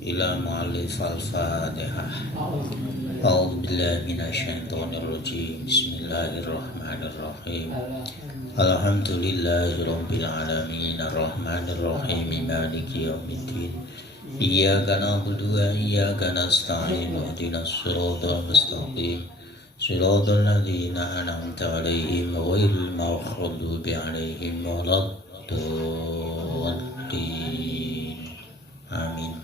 Ila mu'allif al-Fatihah. A'udzu billahi minasyaitonir rajim. Bismillahirrahmanirrahim. Alhamdulillahirabbil alamin arrahmanir rahim maliki yaumiddin. Iyyaka na'budu wa iyyaka nasta'in ihdinas siratal mustaqim. Siratal ladzina an'amta 'alaihim ghairil maghdubi 'alaihim waladdallin. Amin.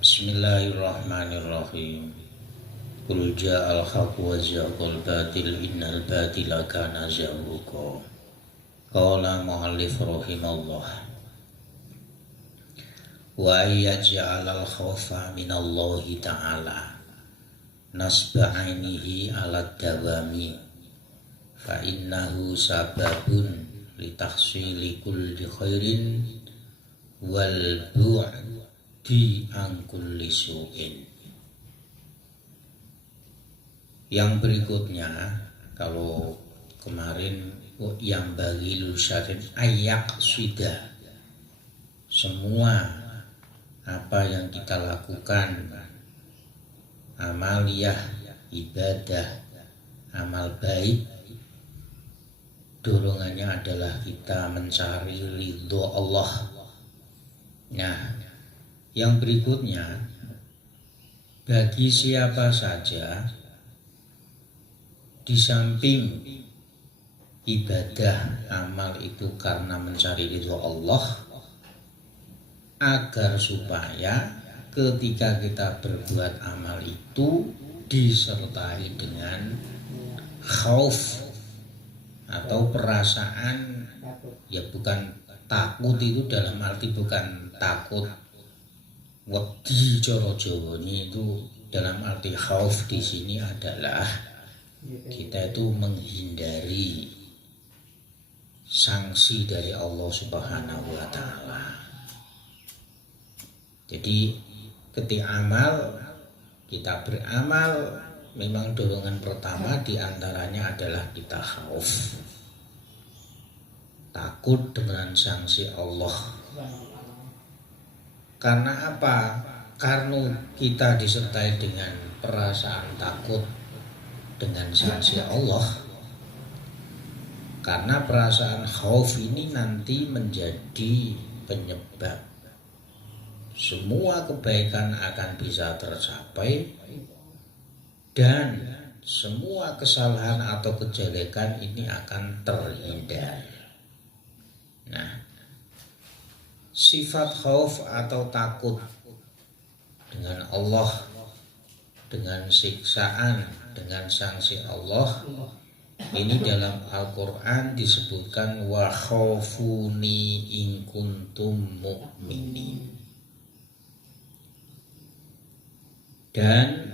Bismillahirrahmanirrahim. Qul ja'al haqqu wa zahaqal batil innal batila kana zahuqa. Qala mu'allif rahimallah. Wa yaj'alal khawfa minallahi ta'ala nasba 'ainihi 'ala dawami fa innahu sababun li tahsili kulli khairin wal bu'di an kulli su'in. Yang berikutnya, kalau kemarin yang bagi lusarin ayak sudah semua apa yang kita lakukan, amaliyah, ibadah, amal baik, dorongannya adalah kita mencari ridho Allah. Nah, yang berikutnya, bagi siapa saja di samping ibadah amal itu karena mencari ridho Allah, agar supaya ketika kita berbuat amal itu disertai dengan khauf atau perasaan, ya bukan takut, itu dalam arti bukan takut wedi coro Jawanya, itu dalam arti khauf di sini adalah kita itu menghindari sanksi dari Allah Subhanahu wa taala. Jadi ketika kita beramal, memang dorongan pertama diantaranya adalah kita khauf, takut dengan sanksi Allah. Karena apa? Karena kita disertai dengan perasaan takut dengan sanksi Allah. Karena perasaan khauf ini nanti menjadi penyebab semua kebaikan akan bisa tercapai dan semua kesalahan atau kejelekan ini akan terhindar. Nah, sifat khauf atau takut dengan Allah, dengan siksaan, dengan sanksi Allah, ini dalam Al-Quran disebutkan wa khawfuni in kuntum mu'minin. Dan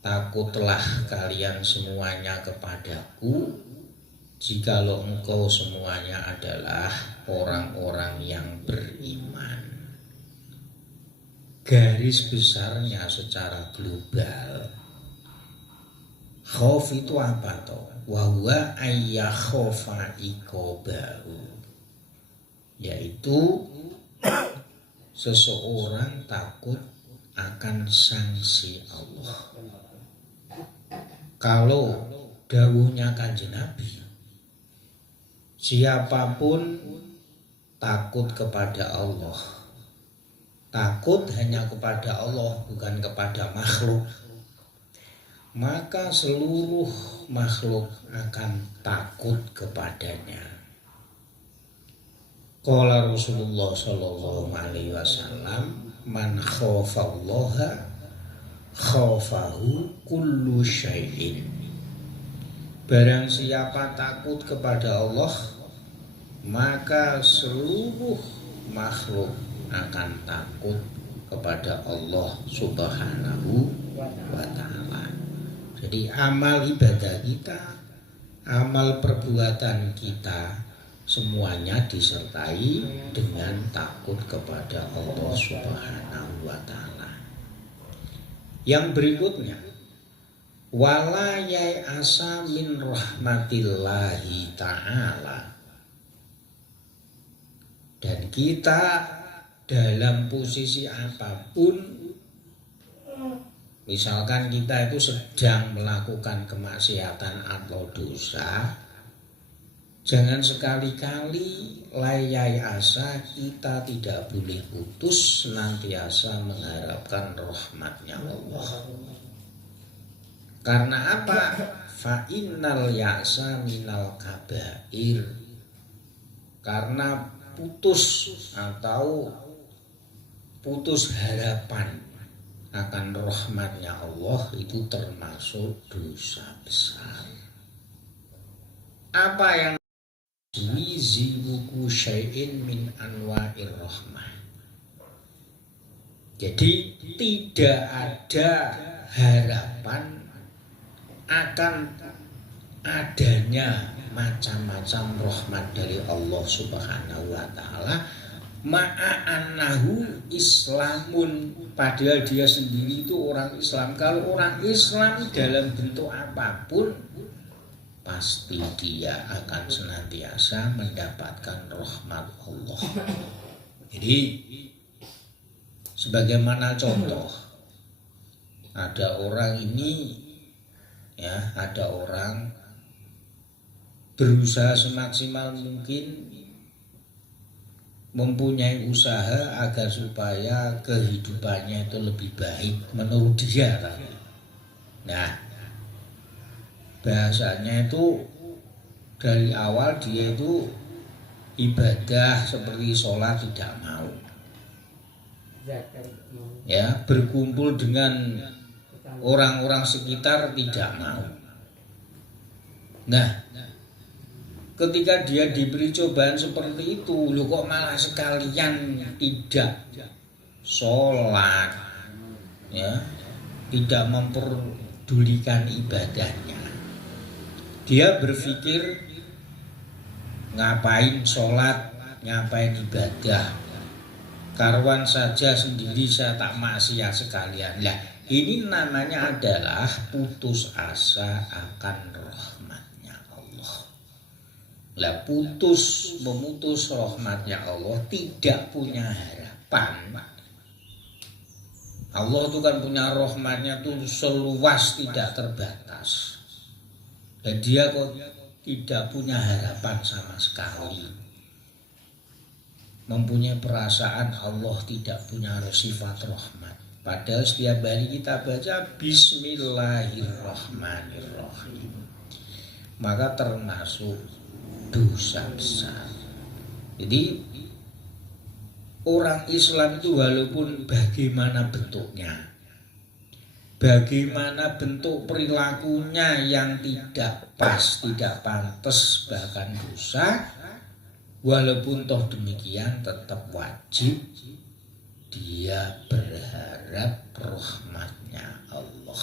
takutlah kalian semuanya kepadaku jikalau engkau semuanya adalah orang-orang yang beriman. Garis besarnya secara global, khauf itu apa toh? Wa huwa ayyakhofa iqabahu, yaitu seseorang takut akan sanksi Allah. Kalau dawuhnya Kanjeng Nabi, siapapun takut kepada Allah, takut hanya kepada Allah, bukan kepada makhluk, maka seluruh makhluk akan takut kepadanya. Qala Rasulullah sallallahu alaihi wasallam, man khaufallaha khaufahu kullu syai'in. Barang siapa takut kepada Allah, maka seluruh makhluk akan takut kepada Allah Subhanahu wa ta'ala. Jadi amal ibadah kita, amal perbuatan kita, semuanya disertai dengan takut kepada Allah Subhanahu wa ta'ala. Yang berikutnya, wala yai'asa min rahmatillahi ta'ala. Dan kita dalam posisi apapun, misalkan kita itu sedang melakukan kemaksiatan atau dosa, jangan sekali-kali layai asa, kita tidak boleh putus senantiasa mengharapkan rahmatnya Allah. Karena apa? Fa innal ya'sa minal kabair. Karena putus atau putus harapan akan rahmatnya Allah itu termasuk dosa besar. Apa yang zibuku syai'in min anwa'ir rahmah. Jadi tidak ada harapan akan adanya macam-macam rahmat dari Allah Subhanahu wa taala, ma'annahu islamun, padahal dia sendiri itu orang Islam. Kalau orang Islam dalam bentuk apapun, pasti dia akan senantiasa mendapatkan rahmat Allah. Jadi sebagaimana contoh, ada orang ini ya, ada orang berusaha semaksimal mungkin mempunyai usaha agar supaya kehidupannya itu lebih baik menurut dia. Nah, bahasanya itu dari awal dia itu ibadah seperti sholat tidak mau, ya, berkumpul dengan orang-orang sekitar tidak mau. Nah, ketika dia diberi cobaan seperti itu, lu kok malah sekalian tidak sholat, ya, tidak memperdulikan ibadahnya. Dia berpikir, ngapain sholat, ngapain ibadah, karuan saja sendiri saya tak maksiat sekalian. Lah, ini namanya adalah putus asa akan rahmatnya Allah. Lah, memutus rahmatnya Allah, tidak punya harapan. Allah itu kan punya rahmatnya tuh seluas tidak terbatas. Dan dia kok tidak punya harapan sama sekali. Mempunyai perasaan Allah tidak punya sifat rahmat. Padahal setiap hari kita baca Bismillahirrahmanirrahim, maka termasuk dosa besar. Jadi orang Islam itu walaupun bagaimana bentuknya, bagaimana bentuk perilakunya yang tidak pas, tidak pantas, bahkan dosa, walaupun toh demikian tetap wajib dia berharap rahmatnya Allah.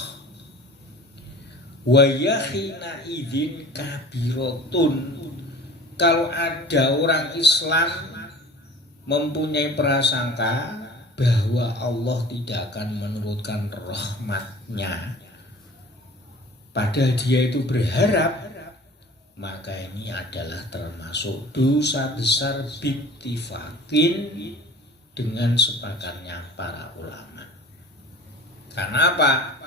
Wa yahina idzin kabiratun. Kalau ada orang Islam mempunyai prasangka bahwa Allah tidak akan menurunkan rahmatnya, padahal dia itu berharap, maka ini adalah termasuk dosa besar bittifakin, dengan sepakatnya para ulama. Karena apa?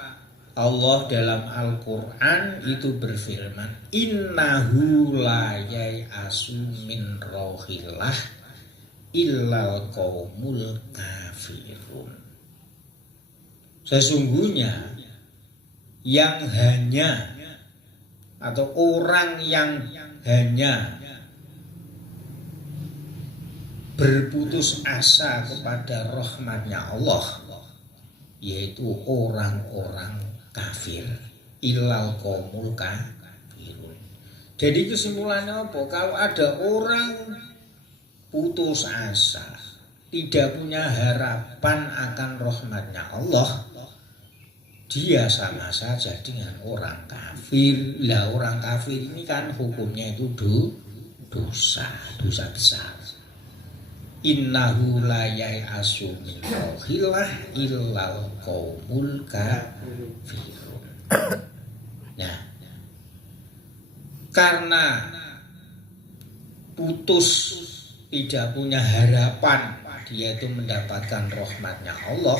Allah dalam Al-Quran itu berfirman, innahu la yai'asu min rohillah illal qaumul kafirun. Sesungguhnya yang hanya atau orang yang hanya berputus asa kepada rahmatnya Allah, yaitu orang-orang kafir, illal qaumul kafirun. Jadi kesimpulannya apa? Kalau ada orang putus asa, tidak punya harapan akan rahmatnya Allah, dia sama saja dengan orang kafir. Lah, orang kafir ini kan hukumnya itu dosa besar. Innahu la yai'asu min rohillah illal qaumul kafirun. Nah, karena putus, tidak punya harapan dia itu mendapatkan rahmatnya Allah,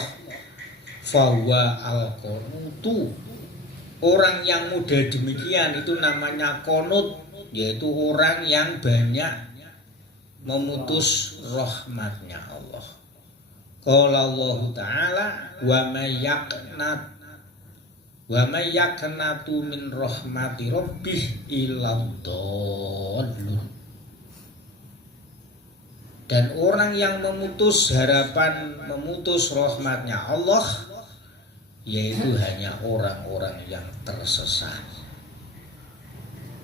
fahuwa al-qanutu. Orang yang model demikian itu namanya qanut, yaitu orang yang banyak memutus rahmatnya Allah. Qala Allah Ta'ala wa may yaqnatu min rahmati rabbih illa dhallun. Dan orang yang memutus harapan, memutus rahmatnya Allah, yaitu hanya orang-orang yang tersesat.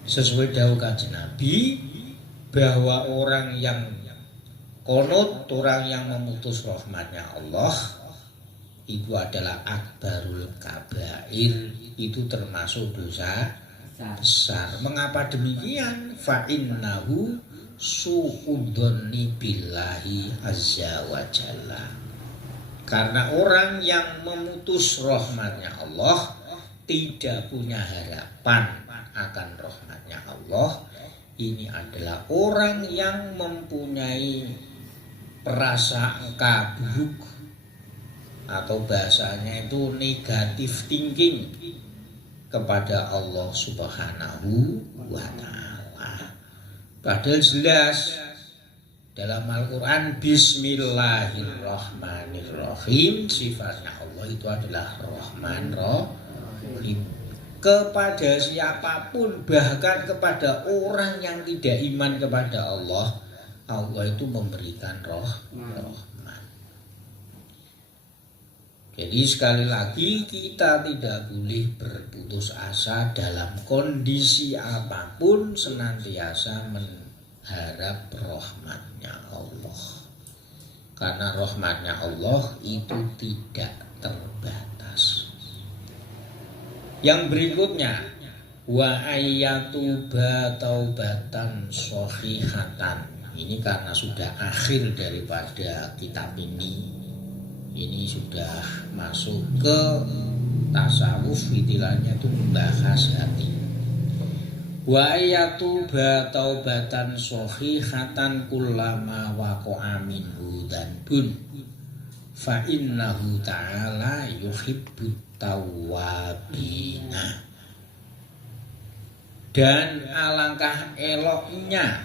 Sesuai dawuh Kanjeng Nabi bahwa orang yang qanut, orang yang memutus rahmatnya Allah, itu adalah akbarul kabair, itu termasuk dosa besar. Mengapa demikian? Fa innahu su'udzonni billahi azza wa jalla. Karena orang yang memutus rahmatnya Allah, tidak punya harapan akan rahmatnya Allah, ini adalah orang yang mempunyai prasangka buruk, atau bahasanya itu negatif thinking kepada Allah Subhanahu wa Ta'ala. Padahal jelas dalam Al-Quran Bismillahirrahmanirrahim, sifatnya Allah itu adalah Rahman Rahim. Kepada siapapun, bahkan kepada orang yang tidak iman kepada Allah, Allah itu memberikan rahmat. Jadi sekali lagi kita tidak boleh berputus asa dalam kondisi apapun, senantiasa mengharap rahmatnya Allah. Karena rahmatnya Allah itu tidak terbatas. Yang berikutnya, wa ayyatuba taubatan shahihatan. Ini karena sudah akhir daripada kitab ini. Ini sudah masuk ke tasawuf, istilahnya itu membahas hati. Wa ayyatuba taubatan shahihatan kullama waqa'a minhu dzanbun fa innahu ta'ala yuhibbut tawwabina. Dan alangkah eloknya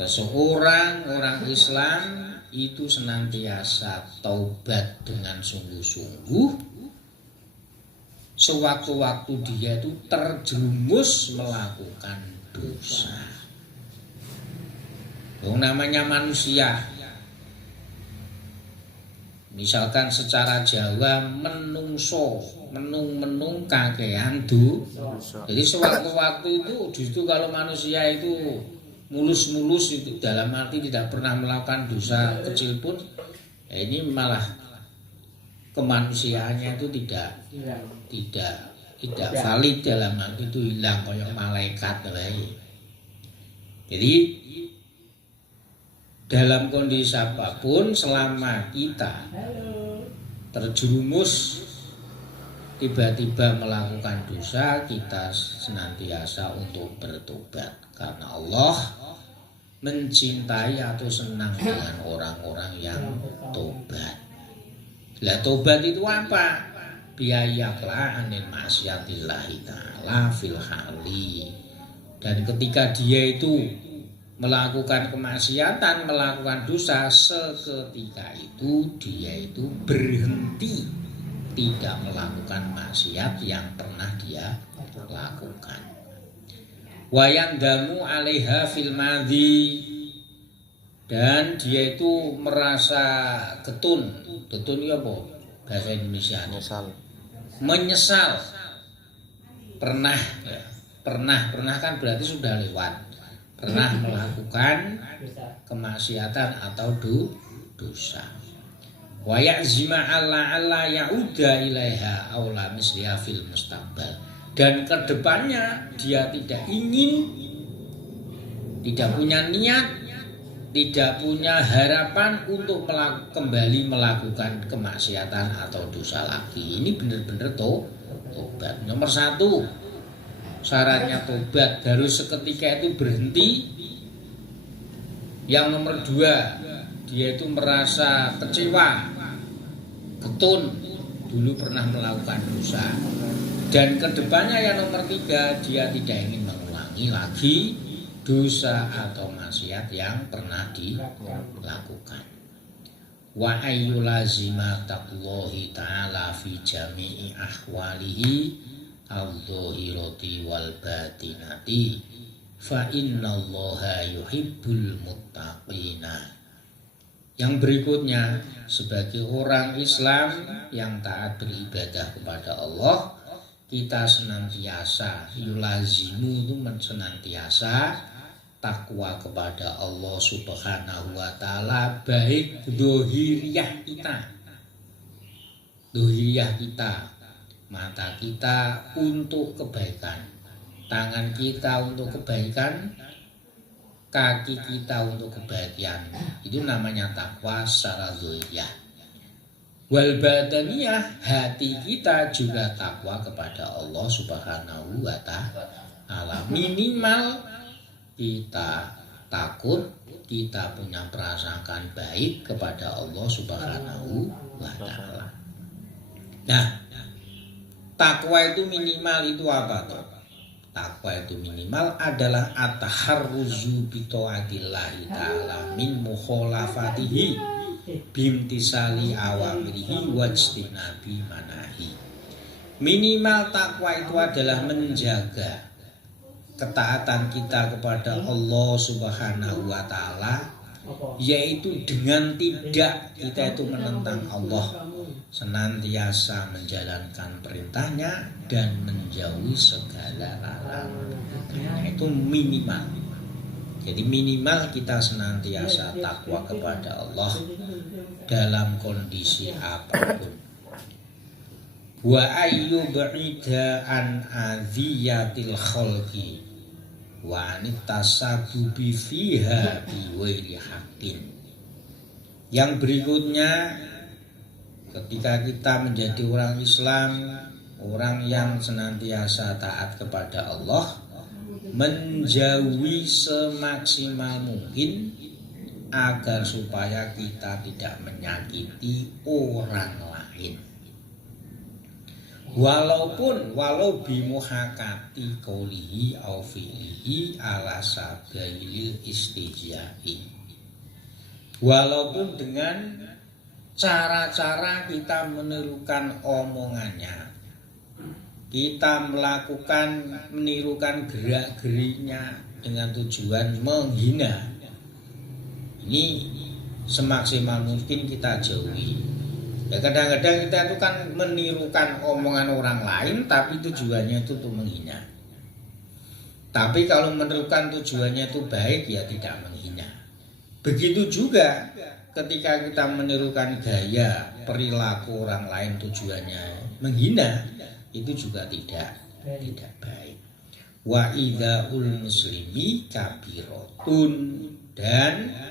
seseorang, orang Islam itu senantiasa taubat dengan sungguh-sungguh sewaktu-waktu dia itu terjerumus melakukan dosa. Namanya manusia, misalkan secara Jawa menungso, menung kakean dosa. Jadi sewaktu-waktu itu justru kalau manusia itu mulus-mulus, itu dalam arti tidak pernah melakukan dosa kecil pun, ya ini malah kemanusiaannya itu tidak valid, dalam arti itu hilang kayak malaikat lagi. Jadi dalam kondisi apapun, selama kita terjerumus tiba-tiba melakukan dosa, kita senantiasa untuk bertobat, karena Allah mencintai atau senang dengan orang-orang yang tobat. Lah tobat itu apa? Biyayaklah anil maksiatillahi ta'ala fil hali. Dan ketika dia itu melakukan kemaksiatan, melakukan dosa, seketika itu dia itu berhenti, tidak melakukan maksiat yang pernah dia lakukan. Wayang damu alaiha fil madhi, dan dia itu merasa getun itu apa bahasa Indonesia? Menyesal. Pernah kan berarti sudah lewat, pernah melakukan kemaksiatan atau dosa. Wa ya'zima alla ya'uda ilaiha aula misliha fil mustaqbal. Dan kedepannya dia tidak ingin, tidak punya niat, tidak punya harapan untuk kembali melakukan kemaksiatan atau dosa lagi. Ini benar-benar tobat. Nomor 1, syaratnya tobat harus seketika itu berhenti. Yang nomor 2, dia itu merasa kecewa, getun, dulu pernah melakukan dosa. Dan kedepannya yang nomor 3, dia tidak ingin mengulangi lagi dosa atau maksiat yang pernah dilakukan. Wa ayyulazima taqwallahi ta'ala fi jami'i ahwalihi al-dhahirati wal batinati fa innallaha yuhibbul muttaqina. Yang berikutnya, sebagai orang Islam yang taat beribadah kepada Allah, kita senantiasa yulazimu itu senantiasa takwa kepada Allah Subhanahu wa taala, baik dohiriyah kita, mata kita untuk kebaikan, tangan kita untuk kebaikan, kaki kita untuk kebaikan. Itu namanya takwa secara dohiriyah. Wal badaniyah, hati kita juga takwa kepada Allah Subhanahu wa taala. Minimal kita takut, kita punya prasangkaan baik kepada Allah Subhanahu wa taala. Nah, takwa itu minimal itu apa tuh? Takwa itu minimal adalah at-taharruzu bi taatillahi ta'ala min mukhalafatihi bimtisali awamirihi wajtinabi manahi. Minimal takwa itu adalah menjaga ketaatan kita kepada Allah Subhanahu wa taala, yaitu dengan tidak kita itu menentang Allah, senantiasa menjalankan perintahnya dan menjauhi segala larangan. Itu minimal. Jadi minimal kita senantiasa takwa kepada Allah dalam kondisi apapun. Wa ayyub'ida an adhiyatil khalqi wa anitasabubi fiha biwairi haqqin. Yang berikutnya, ketika kita menjadi orang Islam, orang yang senantiasa taat kepada Allah, menjauhi semaksimal mungkin agar supaya kita tidak menyakiti orang lain. Walau bimuhakati qaulihi au fi'lihi ala sabilil istijai. Walaupun dengan cara-cara kita menirukan omongannya, kita menirukan gerak-geriknya dengan tujuan menghina. Ini semaksimal mungkin kita jauhi. Ya, kadang-kadang kita itu kan menirukan omongan orang lain, tapi tujuannya itu untuk menghina. Tapi kalau menirukan tujuannya itu baik, ya tidak menghina. Begitu juga ketika kita menirukan gaya perilaku orang lain tujuannya menghina, itu juga tidak baik. Wa idzaul muslimi kabirotun, dan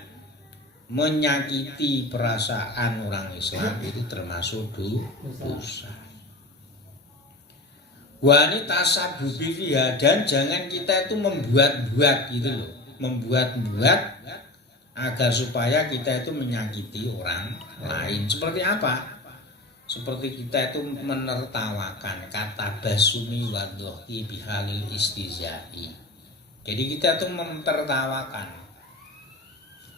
menyakiti perasaan orang Islam itu termasuk dosa. Wanita sabubi fiha, dan jangan kita itu membuat-buat gitu loh, membuat-buat agar supaya kita itu menyakiti orang lain. Seperti apa? Seperti kita itu menertawakan, kata basumi wadhohi bihalil istizai. Jadi kita itu mentertawakan.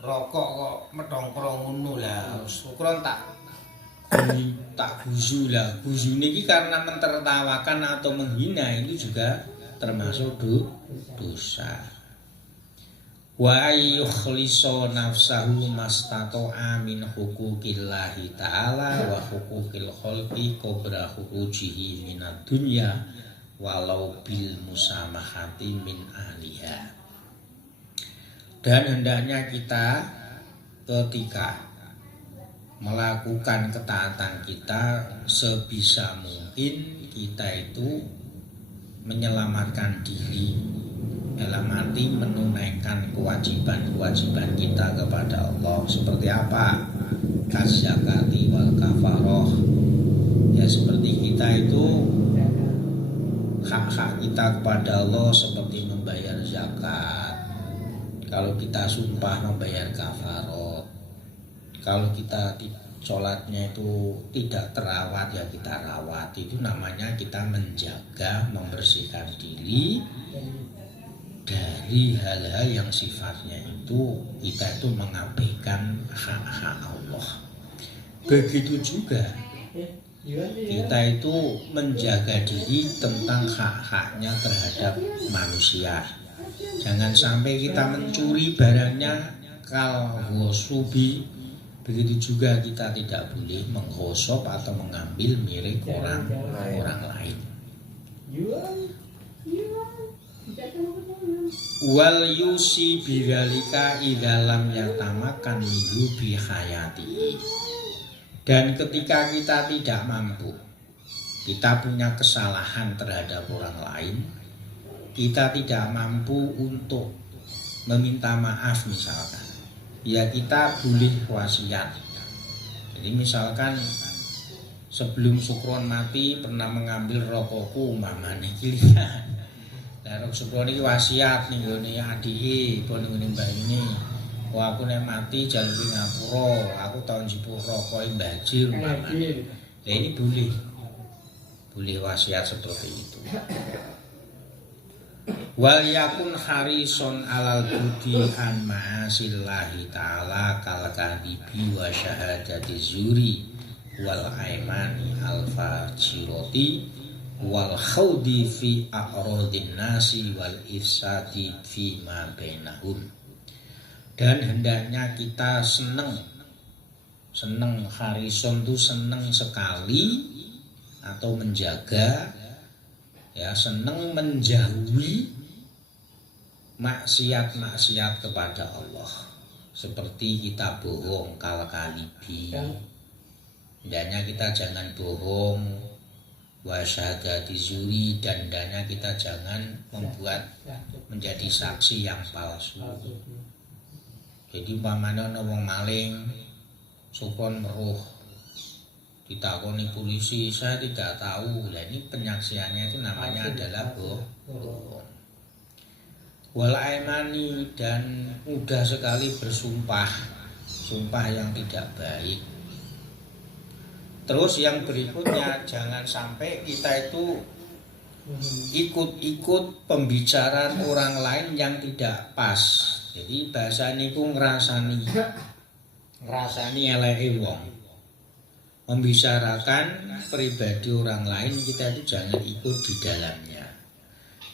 Rokok kok metongkrong ngono lah, ukuran tak guzu lah. Guzu niki karena mentertawakan atau menghina, itu juga termasuk dosa. Wa ayyukhlisa nafsahu mastata'a min huquqillahi ta'ala wa huquqil khalqi qabla khurujihi minad dunya walau bil musamahati min ahliha. Dan hendaknya kita ketika melakukan ketaatan kita, sebisa mungkin kita itu menyelamatkan diri, dalam arti menunaikan kewajiban-kewajiban kita kepada Allah. Seperti apa? Kasyakati wal kafaroh. Ya, seperti kita itu hak-hak kita kepada Allah seperti membayar zakat. Kalau kita sumpah membayar kafarat. Kalau kita sholatnya itu tidak terawat ya kita rawat. Itu namanya kita menjaga, membersihkan diri dari hal-hal yang sifatnya itu kita itu mengabaikan hak-hak Allah. Begitu juga kita itu menjaga diri tentang hak-haknya terhadap manusia. Jangan sampai kita mencuri barangnya kalhosubi. Begitu juga kita tidak boleh menghosop atau mengambil milik orang lain. Wal yusi bidzalika idzalam yatamakan minhu bi hayati. Dan ketika kita tidak mampu, kita punya kesalahan terhadap orang lain, kita tidak mampu untuk meminta maaf misalkan, ya kita boleh wasiat. Jadi misalkan sebelum Sukron mati pernah mengambil rokokku umpamane kilian. Lah rok Sukron iki wasiat ning gone adike, apa ning mbah ini. Wah aku nek mati jalur ngapura, aku tau njipuk rokok Mbajir umpamane. Lah ini boleh wasiat seperti itu. Wal yakun harison alal budi an ma'asillahi ta'ala kal kadibi wa syahadati zuri wal aimani al fajiroti wal khawdi fi a'rodin nasi wal ifsadi fi ma bainahum. Dan hendaknya kita senang harison itu senang sekali atau menjaga, ya senang menjauhi maksiat kepada Allah, seperti kita bohong kal kalibi. Hendaknya kita jangan bohong, wasyahadati zuri, dan hendaknya kita jangan membuat menjadi saksi yang palsu. Jadi umpamane ana wong maling, Sukron meruh, ditakoni polisi, saya tidak tahu. Nah ini penyaksiannya itu namanya adalah bohong. Wal aimani, dan mudah sekali bersumpah, sumpah yang tidak baik. Terus yang berikutnya, jangan sampai kita itu ikut pembicaraan orang lain yang tidak pas. Jadi bahasa niku ngrasani eleke wong. Membicarakan pribadi orang lain, kita itu jangan ikut di dalamnya.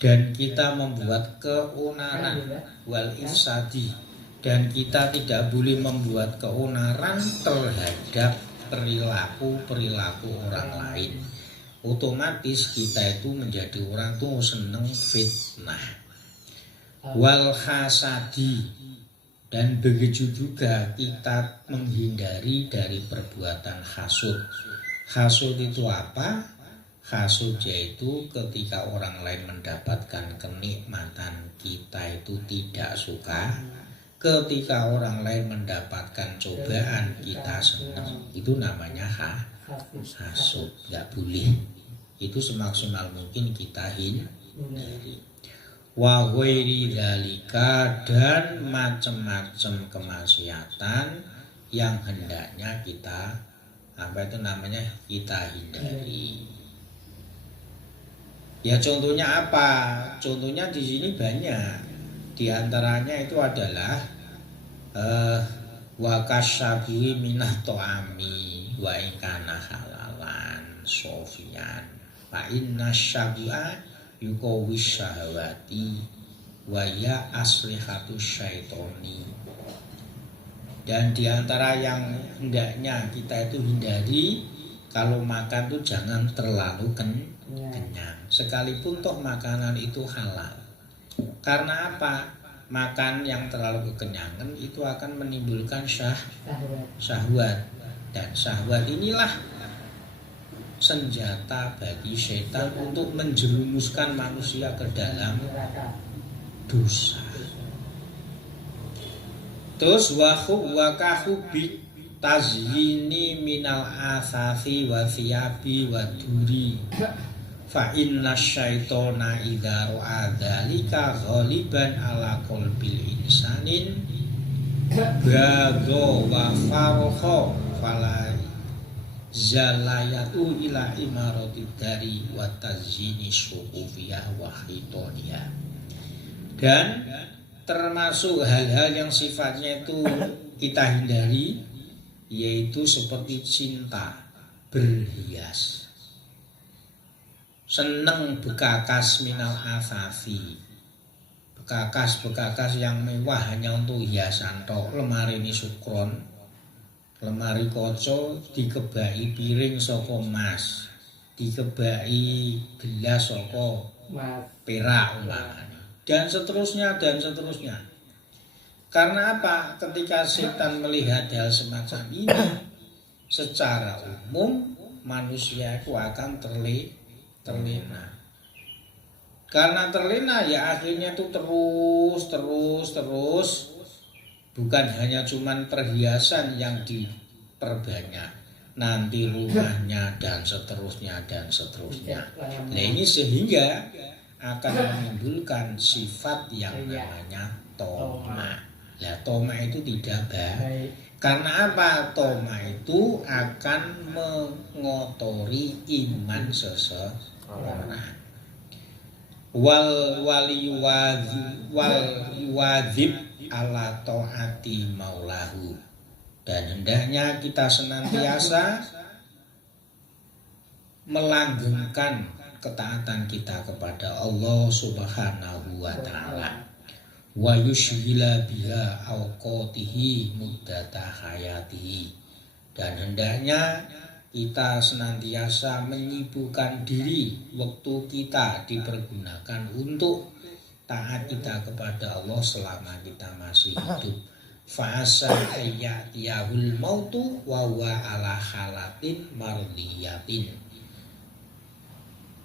Dan kita membuat keonaran wal ifsadi, dan kita tidak boleh membuat keonaran terhadap perilaku orang lain. Otomatis kita itu menjadi orang tuh seneng fitnah. Wal hasadi, dan begitu juga kita menghindari dari perbuatan hasud. Hasud itu apa? Hasud yaitu ketika orang lain mendapatkan kenikmatan, kita itu tidak suka. Ketika orang lain mendapatkan cobaan, kita senang. Itu namanya hasud. Gak boleh. Itu semaksimal mungkin kita hindari. Wa ghairi dzalika, dan macam-macam kemaksiatan yang hendaknya kita kita hindari. Ya contohnya apa? Contohnya di sini banyak. Di antaranya itu adalah wa kasyabi minat to'ami wa ingkana halalan sofian fa inna syab'a yukawis syahwati wa ya aslihatus syaitoni. Dan diantara yang hendaknya kita itu hindari, kalau makan tuh jangan terlalu kenyang, sekalipun toh makanan itu halal. Karena apa? Makan yang terlalu kekenyangan itu akan menimbulkan syahwat, dan syahwat inilah senjata bagi setan untuk menjerumuskan manusia ke dalam dosa. Terus wa kahubi tazyini minal asasi wa siyabi wa duri fa inna syaitona idza ra'a dzalika ghaliban ala qalbil insanin bagho wa farho fala zalayatu ila imarati dari wa tazyini suqufiyah wa khitoniya. Dan termasuk hal-hal yang sifatnya itu kita hindari, yaitu seperti cinta berhias, seneng bekakas minal afafi, bekakas yang mewah hanya untuk hiasan tok. Lemari ini sukron, lemari kaca dikebaki piring saka emas, dikebaki gelas saka perak umpamane, dan seterusnya dan seterusnya. Karena apa? Ketika setan melihat hal semacam ini, secara umum manusia itu akan terlena. Karena terlena ya akhirnya itu terus, bukan hanya cuman perhiasan yang diperbanyak, nanti rumahnya dan seterusnya dan seterusnya. Nah ini sehingga akan menimbulkan sifat yang namanya toma. Lah toma itu tidak baik. Karena apa? Toma itu akan mengotori iman seseorang. Wal yuwadzib ala taati maulahu. Dan hendaknya kita senantiasa melanggengkan ketaatan kita kepada Allah Subhanahu wa taala. Wa yushghila biha awqatihi muddata hayatihi. Dan hendaknya kita senantiasa menyibukkan diri, waktu kita dipergunakan untuk taat kita kepada Allah selama kita masih hidup. Fa'asa ayyatiyahul mautu wa huwa ala halatin mardiyatin.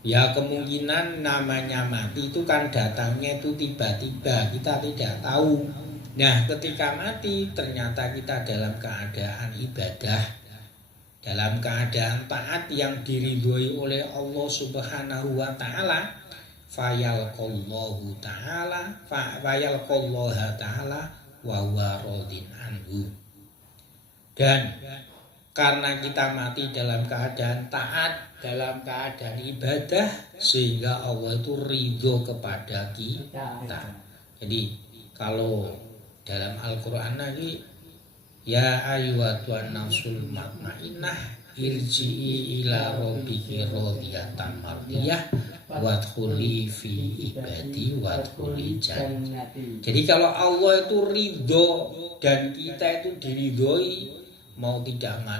Ya kemungkinan namanya mati itu kan datangnya itu tiba-tiba, kita tidak tahu. Nah ketika mati ternyata kita dalam keadaan ibadah, dalam keadaan taat yang diridhoi oleh Allah Subhanahu wa taala. Fayalqallahu ta'ala wa huwa radin anhu. Dan karena kita mati dalam keadaan taat, dalam keadaan ibadah, sehingga Allah itu ridho kepada kita. Jadi kalau dalam Al-Quran lagi, ya ayyuhatuhan nafsul mutmainnah irji'i ila rabbiki radiyatan mardiyah wadkhuli fi ibadi wadkhuli jannati. Jadi kalau Allah itu ridho dan kita itu diridhoi, mau tidak mau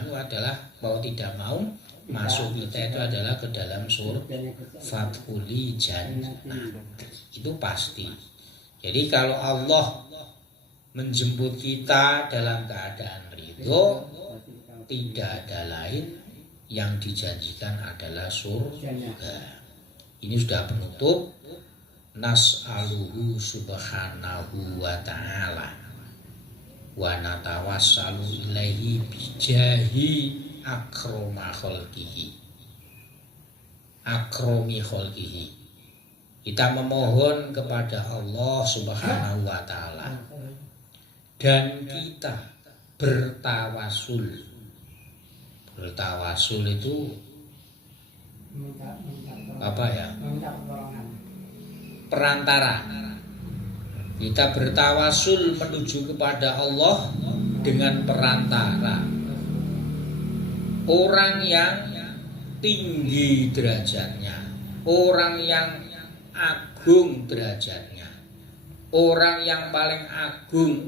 masuk kita itu adalah ke dalam surga, fadkhuli jannah, itu pasti. Jadi kalau Allah menjemput kita dalam keadaan ridho, tidak ada lain yang dijanjikan adalah surga. Ini sudah penutup. Nas'aluhu subhanahu wa ta'ala wa natawassalu ilaihi bijahi akroma khalqihi. Kita memohon kepada Allah Subhanahu wa taala dan kita bertawasul. Bertawasul itu apa ya? Perantara. Kita bertawasul menuju kepada Allah dengan perantara orang yang tinggi derajatnya, orang yang agung derajatnya, orang yang paling agung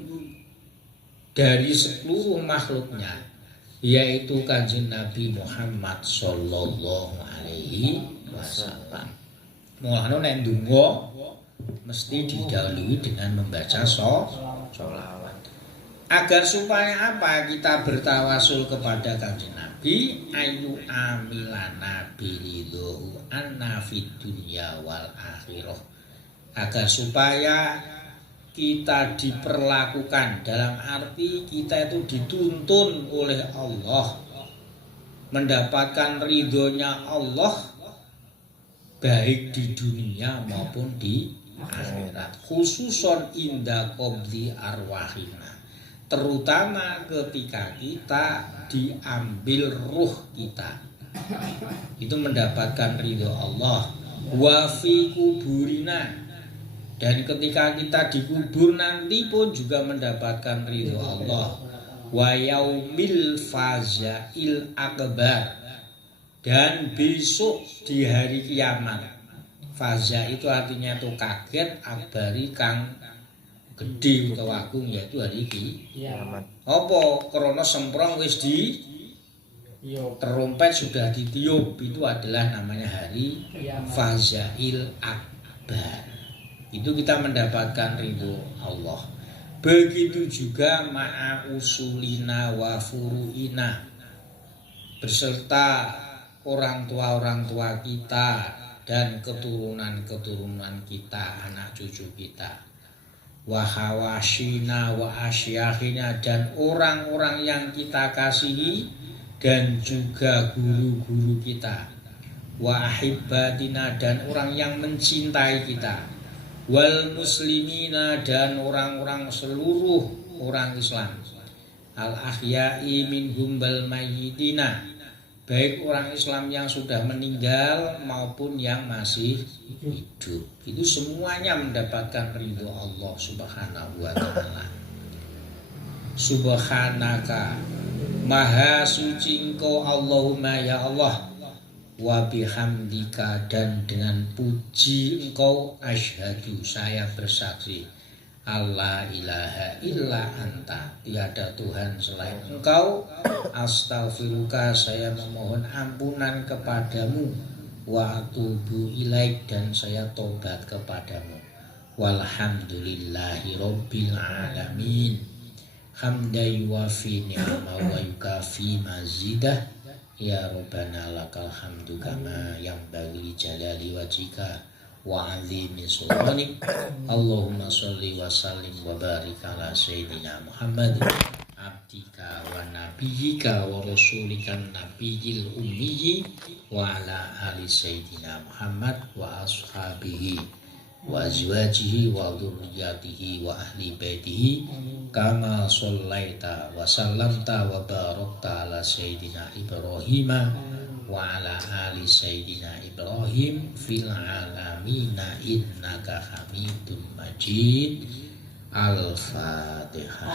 dari seluruh makhluknya, yaitu Kanjeng Nabi Muhammad sallallahu alaihi wasallam. Mulane nek ndonga mesti didahului dengan membaca sholawat. Agar supaya apa? Kita bertawasul kepada Kanjeng Nabi, ayu amilana biridho anna fid dunya wal akhirah. Agar supaya kita diperlakukan, dalam arti kita itu dituntun oleh Allah, mendapatkan ridhonya Allah baik di dunia maupun di akhirat, khususon inda qabdi arwahina, terutama ketika kita diambil ruh kita, itu mendapatkan ridho Allah. Wa fi kuburina, dan ketika kita dikubur nanti pun juga mendapatkan ridho Allah. Wa yaumil fazail akbar, dan besok di hari kiamat. Faza itu artinya itu kaget, akbari kang gede utawa agung, yaitu hari kiamat. Apa krana semprong wis di terompet sudah ditiup, itu adalah namanya hari fazail akbar. Itu kita mendapatkan ridho Allah. Begitu juga ma'a usulina wa furu'ina, beserta orang tua kita dan keturunan kita, anak cucu kita. Wa hawashina wa asyakhina, dan orang-orang yang kita kasihi dan juga guru-guru kita. Wa ahibbatina, dan orang yang mencintai kita. Wal muslimina, dan orang-orang seluruh orang Islam. Al ahya'i minhum bal mayyitina, baik orang Islam yang sudah meninggal maupun yang masih hidup. Itu semuanya mendapatkan ridho Allah Subhanahu wa ta'ala. Subhanaka, maha suci Engkau Allahumma ya Allah, wa bihamdika, dan dengan puji Engkau, asyhadu, saya bersaksi, Allah ilaha illa anta, tiada Tuhan selain Engkau. Astaghfiruka, saya memohon ampunan kepadamu. Wa atubu ilaik, dan saya tobat kepadamu. Walhamdulillahi rabbil alamin, hamdai wa fi ni'ma wa yukafi mazidah. Ya Rabbana lakal hamdu kama yang bagi jalali wajika wa azimi sultanik. Allahumma sholli wa sallim wa barik ala sayyidina Muhammad abdika wa nabiyyika wa rasulika nabiyil ummiyi wa ala ali sayyidina Muhammad wa ashabihi wa azwajihi wa dzurriyyatihi wa ahli baitihi kama shallaita wa sallamta wa barakta ala sayyidina Ibrahim wa ala ali sayyidina Ibrahim fil alamina innaka Hamidum Majid. Al-Fatihah.